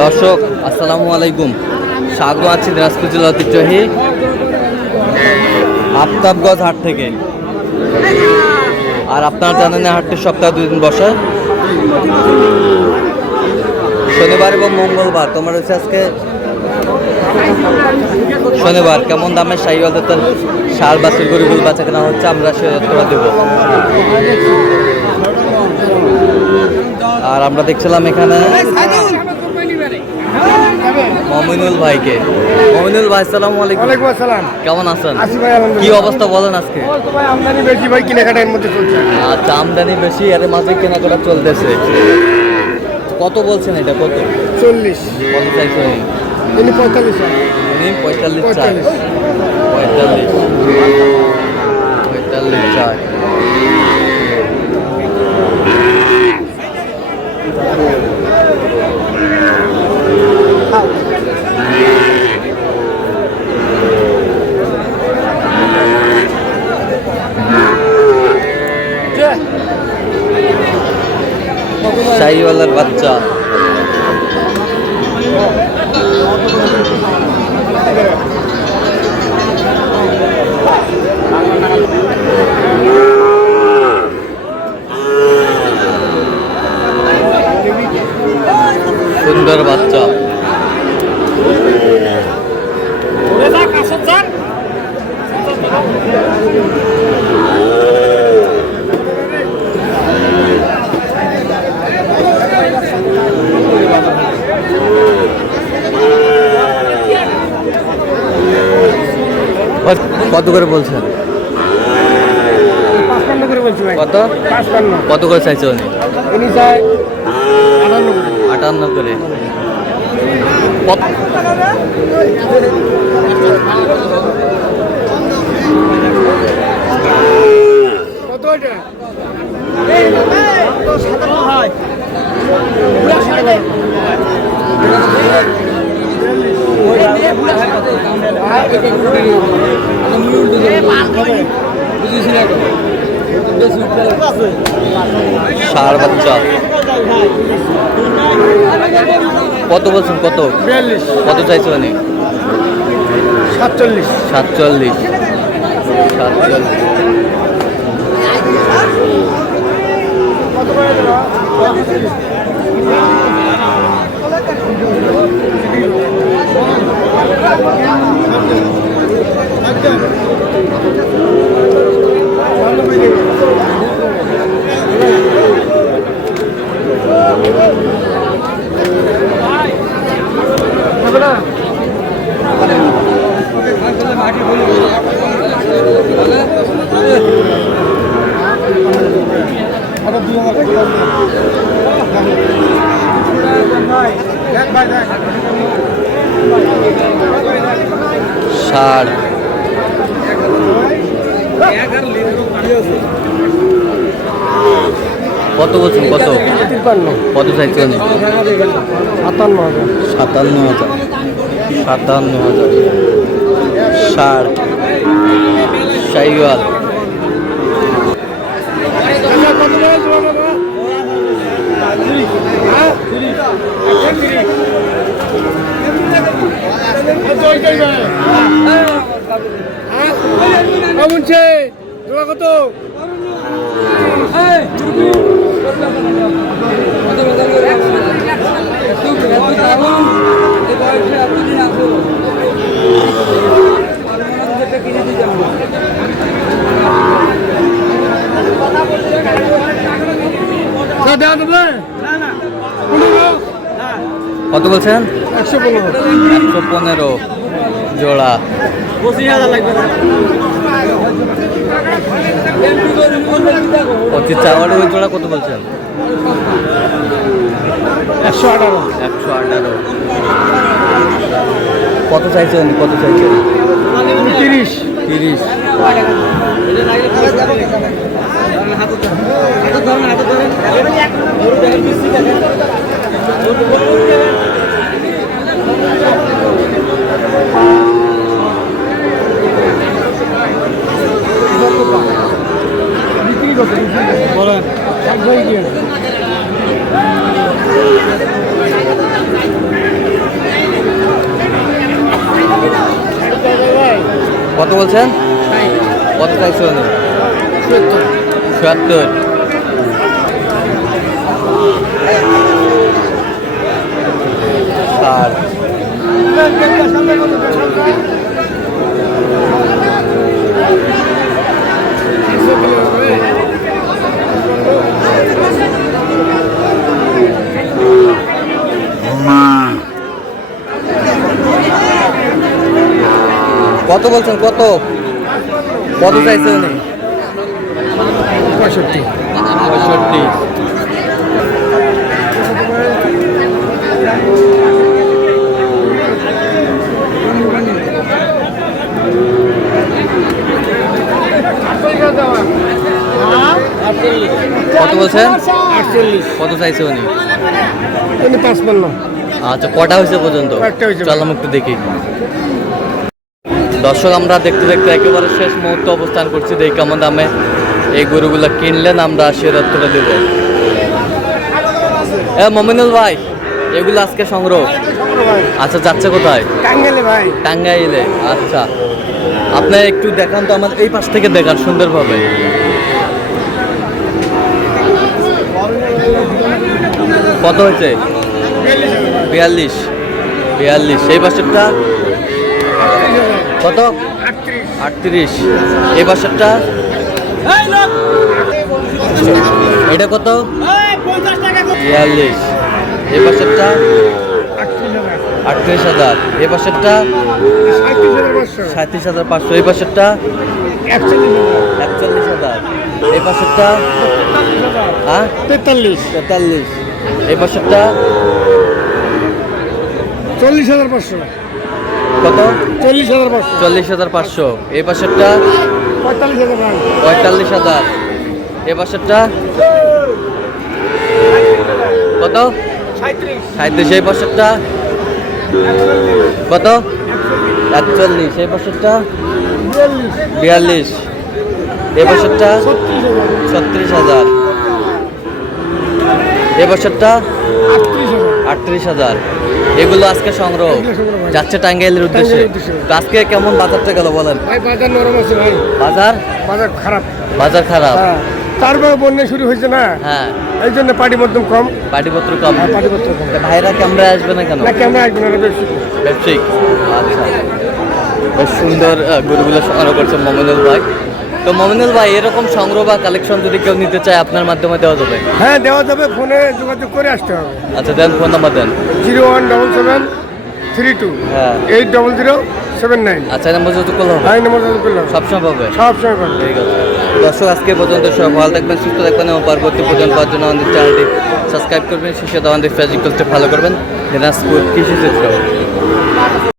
দর্শক আসসালামু আলাইকুম, স্বাগত আছি দিনাজপুর জেলা ঐতিহ্যবাহী আফতাবগঞ্জ হাট থেকে। আর আপনারা জানেন হাটটি সপ্তাহে 2 দিন বসে, শনিবার এবং মঙ্গলবার। তোমার হচ্ছে আজকে শনিবার। কেমন দামে শাহিওয়ালদের ষাঁড় বাছুর গরুগুলো বাচ্চা কেনা হচ্ছে, আমরা সে তথ্যটা দেবো। আর আমরা দেখছিলাম এখানে মমিনুল ভাইকে। মমিনুল ভাই আসসালামু আলাইকুম। ওয়ালাইকুম আসসালাম। কেমন আছেন? আছি ভাই, কি অবস্থা বলেন আজকে? ভাই আমদানি বেশি ভাই, কেনাকাটার মধ্যে চলছে। আচ্ছা, আমদানি বেশি, এর মাঝে কেনাকাটা চলতেছে। কত বলছেন এটা? কত? 40। কত চাইছেন? 45। 45 চাই। 45 চাই। শাহিওয়ালার বাচ্চা সুন্দর বাচ্চা। কত করে বলছেন? 55 করে বলছি ভাই। কত? 55। কত করে চাইছে উনি? উনি চাই 58। 58 করে। কত এটা? ষাঁড় বাচ্চা কত বলছেন? কত? 42। কত চাইছে উনি? 47। 47। কত করে দেবা? ষাঁড় কত বলছেন? কত? 53। কত চাইছেন? 57,000। 57,000। 57,000। ষাঁড় শাহিওয়াল। কত? কত বলছেন? 115। 115 জোড়া। 25,000 লাগবে। 25 চাওয়ার ওই জোড়া কত বলছেন? 118। 118। কত চাইছেন? কত চাইছেন? 30। 30। বিক্রি করতে বলেন এক ভাই গিয়ে কত বলছেন? কত চাইছে উনি? ৭৭। আর কত বলছেন? কত কত চাইছে উনি? 65। 65। কত বলছেন? 48। কত চাইছে উনি? 55। আচ্ছা, কটা হয়েছে পর্যন্ত? একটা হয়েছে। চল একটু দেখি। দর্শক, আমরা দেখতে দেখতে একেবারে শেষ মুহূর্তে অবস্থান করছি। দেখি কেমন দামে এই গরুগুলো কিনলেন, আমরা আশীর্বাদ করে দেব। মমিনুল ভাই, এগুলো আজকে সংগ্রহ? আচ্ছা, যাচ্ছে কোথায়? টাঙ্গাইলে ভাই। টাঙ্গাইলে। আচ্ছা, আপনি একটু দেখান তো, আমার এই পাশ থেকে দেখান সুন্দরভাবে। কত হয়েছে? 42। 42। এই পাশেরটা কত? 38। এই পাশেরটা এটা কত? 42। এই পাশেরটা 38,000। এই পাশেরটা 37,500। এই পাশেরটা 41,000। এই পাশেরটা 43। এই পাশেরটা 40,500। কত? 40,500। 40,500। এই পাশেরটা 45,000। 45,000। এই পাশেরটা কত? 37। এই পাশেরটা কত? 41। এই পাশেরটা 42। এই পাশেরটা 36,000। এই বছরটা 38,000। এগুলো আজকে সংগ্রহ যাচ্ছে টাঙ্গাইলের উদ্দেশ্যে। তো আজকে কেমন বাজারটা গেল বলেন? ভাই বাজার নরম আছে ভাই। বাজার খারাপ। বাজার খারাপ। তারপরে বন্যা শুরু হয়েছে না, হ্যাঁ, এই জন্য পাটিপত্র কম। পাটিপত্র কম। পাটিপত্র কম। তা ভাইরা ক্যামেরায় আসবে না কেন? না ক্যামেরা আসবে না, ব্যবসায়িক। ব্যবসায়িক। আচ্ছা, বেশ সুন্দর গরুগুলো সংগ্রহ করছে মমিনুল ভাই। তো মমিনুল ভাই, এরকম সংগ্রহ বা কালেকশন যদি কেউ নিতে চায় আপনার মাধ্যমে দেওয়া যাবে? হ্যাঁ দেওয়া যাবে, ফোনে যোগাযোগ করে আসতে হবে। আচ্ছা, দেন, ফোন নাম্বার দেন। 01772 হ্যাঁ। 80079। আচ্ছা, এই নাম্বার যোগাযোগ করলে হবে? এই নম্বর যোগাযোগ করলাম, সবসময় পাবে? সবসময় পাবে। ঠিক আছে দর্শক, আজকে পর্যন্ত সব ভালো থাকবেন, সুস্থ থাকবেন এবং পরবর্তী পর্যন্ত পাওয়ার জন্য আমাদের চ্যানেলটি সাবস্ক্রাইব করবেন, শীর্ষে আমাদের ফেসবুক পেজটি ফলো করবেন। দিনাজপুর কৃষি চিত্র।